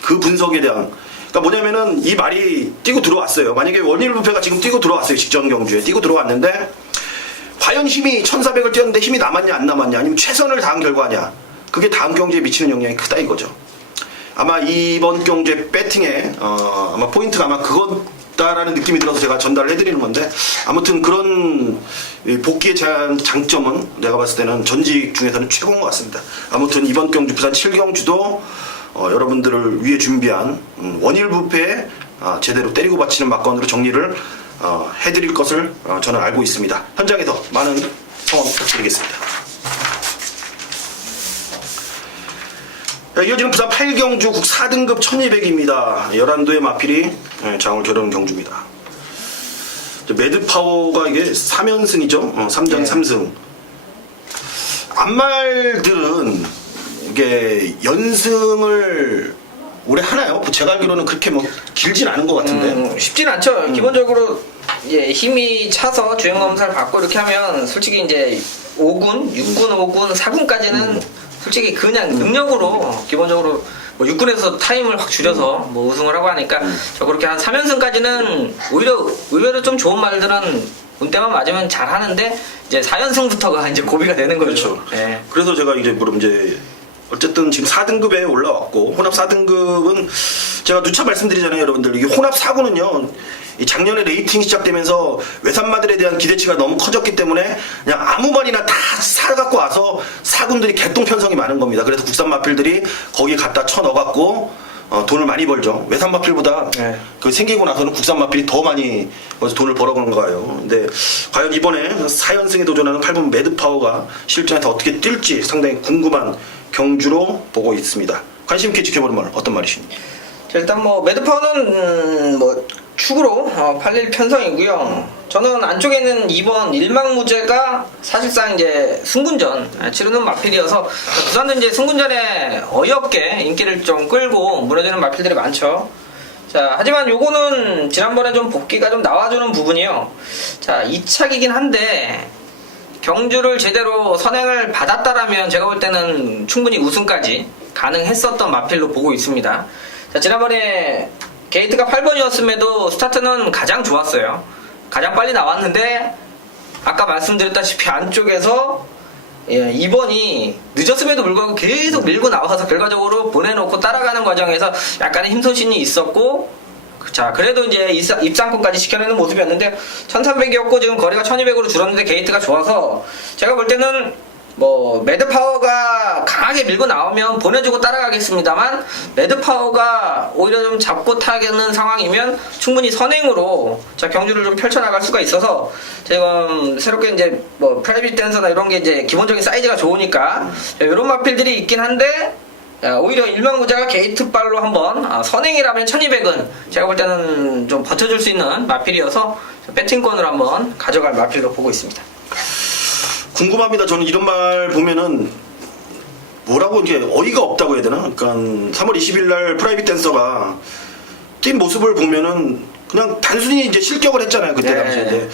그 분석에 대한 그러니까 뭐냐면은 이 말이 뛰고 들어왔어요. 만약에 원일 부패가 지금 뛰고 들어왔어요. 직전 경주에 뛰고 들어왔는데 과연 힘이 1400을 뛰었는데 힘이 남았냐 안 남았냐 아니면 최선을 다한 결과냐 그게 다음 경주에 미치는 영향이 크다 이거죠. 아마 이번 경주의 배팅에 아마 포인트가 아마 그거다라는 느낌이 들어서 제가 전달을 해드리는 건데 아무튼 그런 복귀의 장점은 내가 봤을 때는 전직 중에서는 최고인 것 같습니다. 아무튼 이번 경주 부산 7경주도 여러분들을 위해 준비한 원일 부패에 제대로 때리고 받치는 막건으로 정리를 해드릴 것을 저는 알고 있습니다. 현장에서 많은 성원 부탁드리겠습니다. 이어지는 부산 8경주 국 4등급 1200입니다. 11도의 마필이 장을 겨루는 경주입니다. 매드파워가 이게 3연승이죠. 3전 3승. 앞말들은 이게 연승을 올해 하나요? 제가 알기로는 그렇게 뭐 길진 않은 것 같은데. 쉽진 않죠. 기본적으로 이제 힘이 차서 주행 검사를 받고 이렇게 하면 솔직히 이제 5군, 6군, 5군, 4군까지는 솔직히 그냥 능력으로 기본적으로 뭐 6군에서 타임을 확 줄여서 뭐 우승을 하고 하니까 저 그렇게 한 3연승까지는 오히려 의외로 좀 좋은 말들은 운때만 맞으면 잘 하는데 이제 4연승부터가 이제 고비가 되는 거죠. 그렇죠. 네. 그래서 제가 이제 물론 이제 어쨌든 지금 4등급에 올라왔고 혼합 4등급은 제가 누차 말씀드리잖아요, 여러분들. 이게 혼합 4구는요. 작년에 레이팅이 시작되면서 외산마들에 대한 기대치가 너무 커졌기 때문에 그냥 아무 말이나 다 사갖고 와서 4군들이 개똥 편성이 많은 겁니다. 그래서 국산 마필들이 거기에 갖다 쳐 넣어갖고 돈을 많이 벌죠. 외산 마필보다 네. 그 생기고 나서는 국산 마필이 더 많이 거기서 돈을 벌어간 거예요. 근데 과연 이번에 4연승에 도전하는 8번 매드파워가 실전에서 어떻게 뛸지 상당히 궁금한 경주로 보고 있습니다. 관심 있게 지켜보는 말 어떤 말이십니까? 일단 뭐 매드파워는 뭐 축으로 팔릴 편성이고요. 저는 안쪽에 있는 2번 일망무제가 사실상 이제 승군전 치르는 마필이어서 부산도 이제 승군전에 어이없게 인기를 좀 끌고 무너지는 마필들이 많죠. 자, 하지만 요거는 지난번에 좀 복귀가 좀 나와주는 부분이요. 자, 2차기긴 한데 경주를 제대로 선행을 받았다라면 제가 볼 때는 충분히 우승까지 가능했었던 마필로 보고 있습니다. 자, 지난번에 게이트가 8번이었음에도 스타트는 가장 좋았어요. 가장 빨리 나왔는데 아까 말씀드렸다시피 안쪽에서 2번이 늦었음에도 불구하고 계속 밀고 나와서 결과적으로 보내놓고 따라가는 과정에서 약간의 힘소신이 있었고, 자, 그래도 이제 입상권까지 지켜내는 모습이었는데 1300이었고 지금 거리가 1200으로 줄었는데 게이트가 좋아서 제가 볼 때는 뭐 매드파워가 강하게 밀고 나오면 보내주고 따라가겠습니다만, 매드파워가 오히려 좀 잡고 타겠는 상황이면 충분히 선행으로 자 경주를 좀 펼쳐나갈 수가 있어서, 지금 새롭게 이제 뭐 프라이빗 댄서나 이런 게 이제 기본적인 사이즈가 좋으니까 이런 마필들이 있긴 한데, 오히려 일명구자가 게이트발로 한번 선행이라면 1200은 제가 볼 때는 좀 버텨줄 수 있는 마필이어서 배팅권을 한번 가져갈 마필로 보고 있습니다. 궁금합니다. 저는 이런 말 보면은 뭐라고 이제 어이가 없다고 해야 되나? 그러니까 3월 20일 날 프라이빗 댄서가 뛴 모습을 보면은 그냥 단순히 이제 실격을 했잖아요. 그때 당시에 이제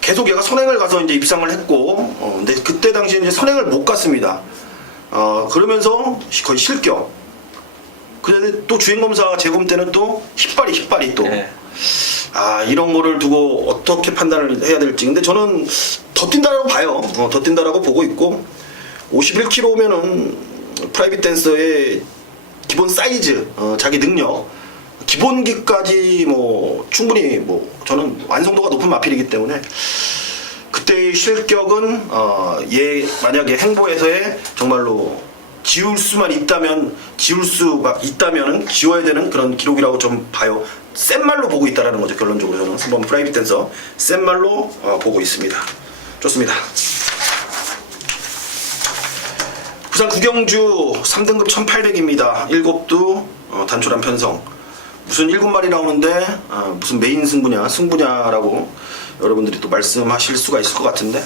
계속 얘가 선행을 가서 이제 입상을 했고, 근데 그때 당시에 이제 선행을 못 갔습니다. 그러면서 거의 실격. 근데 또 주행검사 재검 때는 또 힙발이 또. 이런 거를 두고 어떻게 판단을 해야 될지. 근데 저는 더 뛴다라고 봐요. 더 뛴다라고 보고 있고, 51km면은 프라이빗 댄서의 기본 사이즈, 자기 능력, 기본기까지 뭐 충분히 뭐 저는 완성도가 높은 마필이기 때문에, 그때의 실격은 얘 만약에 행보에서의 정말로 지울 수만 있다면 지워야 되는 그런 기록이라고 좀 봐요. 센 말로 보고 있다라는 거죠. 결론적으로 저는 3번 프라이빗 댄서 센 말로 보고 있습니다. 좋습니다. 부산 구경주 3등급 1800입니다. 7두 단촐한 편성. 무슨 7마리 나오는데 무슨 메인 승부냐라고 여러분들이 또 말씀하실 수가 있을 것 같은데,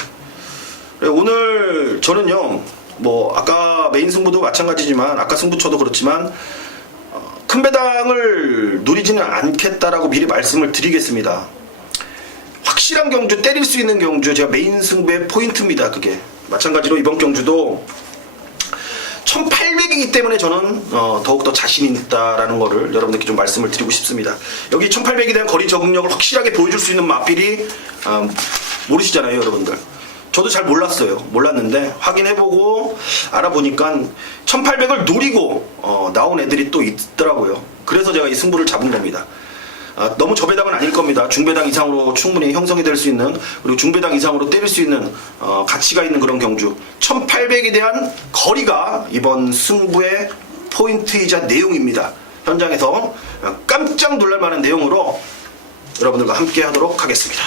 오늘 저는요, 뭐 아까 메인 승부도 마찬가지지만 아까 승부처도 그렇지만 큰 배당을 노리지는 않겠다라고 미리 말씀을 드리겠습니다. 확실한 경주, 때릴 수 있는 경주, 제가 메인 승부의 포인트입니다. 그게 마찬가지로 이번 경주도 1800이기 때문에 저는 더욱더 자신 있다라는 거를 여러분들께 좀 말씀을 드리고 싶습니다. 여기 1800에 대한 거리 적응력을 확실하게 보여줄 수 있는 마필이 모르시잖아요, 여러분들. 저도 잘 몰랐는데 확인해보고 알아보니까 1800을 노리고 나온 애들이 또 있더라고요. 그래서 제가 이 승부를 잡은 겁니다. 너무 저배당은 아닐 겁니다. 중배당 이상으로 충분히 형성이 될 수 있는, 그리고 중배당 이상으로 때릴 수 있는 가치가 있는 그런 경주 1800에 대한 거리가 이번 승부의 포인트이자 내용입니다. 현장에서 깜짝 놀랄 만한 내용으로 여러분들과 함께 하도록 하겠습니다.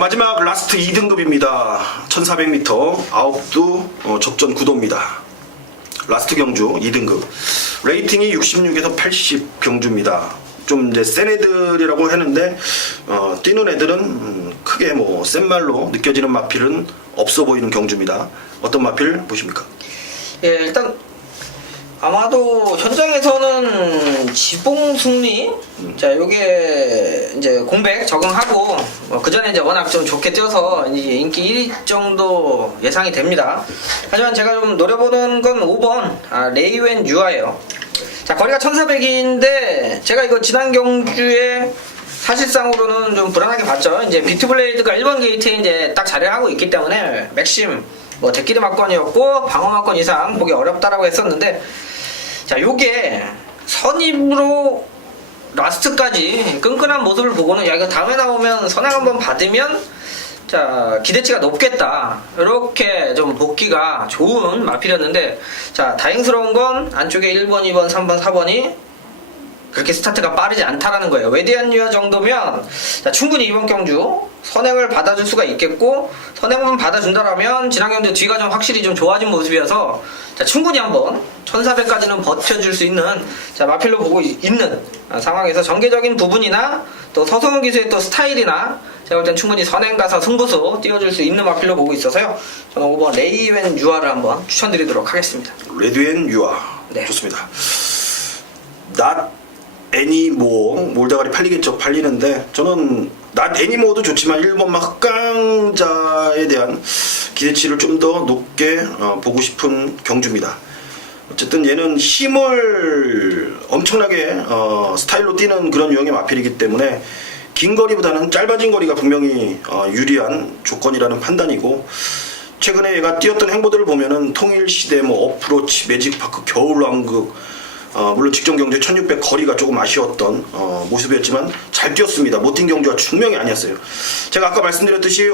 마지막 라스트 2등급입니다. 1400m 9두 적전 9도입니다. 라스트 경주 2등급. 레이팅이 66에서 80 경주입니다. 좀 이제 센 애들이라고 했는데, 뛰는 애들은 크게 뭐 센 말로 느껴지는 마필은 없어 보이는 경주입니다. 어떤 마필 보십니까? 예, 일단 아마도 현장에서는 지봉 승리, 자 요게 이제 공백 적응하고 그 전에 이제 워낙 좀 좋게 뛰어서 이제 인기 1위 정도 예상이 됩니다. 하지만 제가 좀 노려보는 건 5번 레이웬 유아예요. 자 거리가 1400인데 제가 이거 지난 경주에 사실상으로는 좀 불안하게 봤죠. 이제 비트블레이드가 1번 게이트에 이제 딱 자리를 하고 있기 때문에 맥심 뭐 대끼리 막건이었고 방어 막건 이상 보기 어렵다라고 했었는데, 자 요게 선입으로 라스트까지 끈끈한 모습을 보고는 야 이거 다음에 나오면 선행 한번 받으면 자 기대치가 높겠다, 이렇게 좀 복귀가 좋은 마필이었는데, 자 다행스러운 건 안쪽에 1번 2번 3번 4번이 그렇게 스타트가 빠르지 않다라는 거예요. 외대한 유아 정도면 자, 충분히 이번 경주 선행을 받아줄 수가 있겠고, 선행만 받아준다라면 지난 경주 뒤가 좀 확실히 좀 좋아진 모습이어서 자, 충분히 한번 1400까지는 버텨줄 수 있는 자, 마필로 보고 있는 상황에서 전개적인 부분이나 또 서성훈 기수의 또 스타일이나 제가 볼 땐 충분히 선행 가서 승부수 띄워줄 수 있는 마필로 보고 있어서요. 저는 5번 레이웬 유아를 한번 추천드리도록 하겠습니다. 레드앤 유아. 네. 좋습니다. 낫 애니모 몰다가리 팔리겠죠. 팔리는데 저는 낫 애니모도 좋지만 1번마 흑강자에 대한 기대치를 좀 더 높게 보고 싶은 경주입니다. 어쨌든 얘는 힘을 엄청나게 스타일로 뛰는 그런 유형의 마필이기 때문에 긴 거리보다는 짧아진 거리가 분명히 유리한 조건이라는 판단이고, 최근에 얘가 뛰었던 행보들을 보면은 통일시대, 뭐 어프로치, 매직파크, 겨울왕국, 물론 직전 경주에 1600 거리가 조금 아쉬웠던 모습이었지만 잘 뛰었습니다. 못 뛴 경주가 분명히 아니었어요. 제가 아까 말씀드렸듯이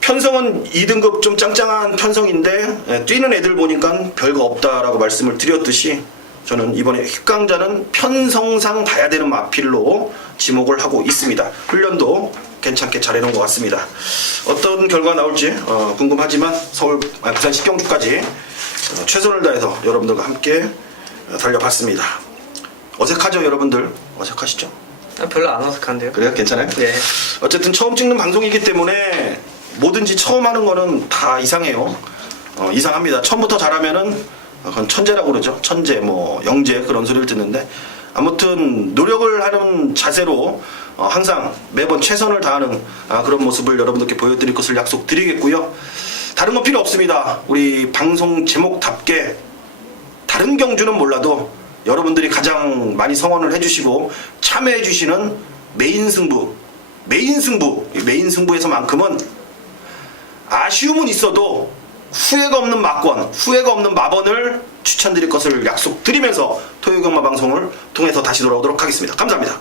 편성은 2등급 좀 짱짱한 편성인데 뛰는 애들 보니까 별거 없다라고 말씀을 드렸듯이 저는 이번에 흑강자는 편성상 봐야 되는 마필로 지목을 하고 있습니다. 훈련도 괜찮게 잘 해놓은 것 같습니다. 어떤 결과가 나올지 궁금하지만 부산 10경주까지 최선을 다해서 여러분들과 함께 달려봤습니다. 어색하죠, 여러분들? 어색하시죠? 별로 안 어색한데요. 그래요? 괜찮아요? 네. 어쨌든 처음 찍는 방송이기 때문에 뭐든지 처음 하는 거는 다 이상해요. 이상합니다. 처음부터 잘하면은 그건 천재라고 그러죠. 천재, 뭐 영재 그런 소리를 듣는데, 아무튼 노력을 하는 자세로 항상 매번 최선을 다하는 그런 모습을 여러분들께 보여드릴 것을 약속드리겠고요. 다른 건 필요 없습니다. 우리 방송 제목답게 다른 경주는 몰라도 여러분들이 가장 많이 성원을 해주시고 참여해주시는 메인 승부에서만큼은 아쉬움은 있어도 후회가 없는 막권, 후회가 없는 마번을 추천드릴 것을 약속드리면서 토요경마 방송을 통해서 다시 돌아오도록 하겠습니다. 감사합니다.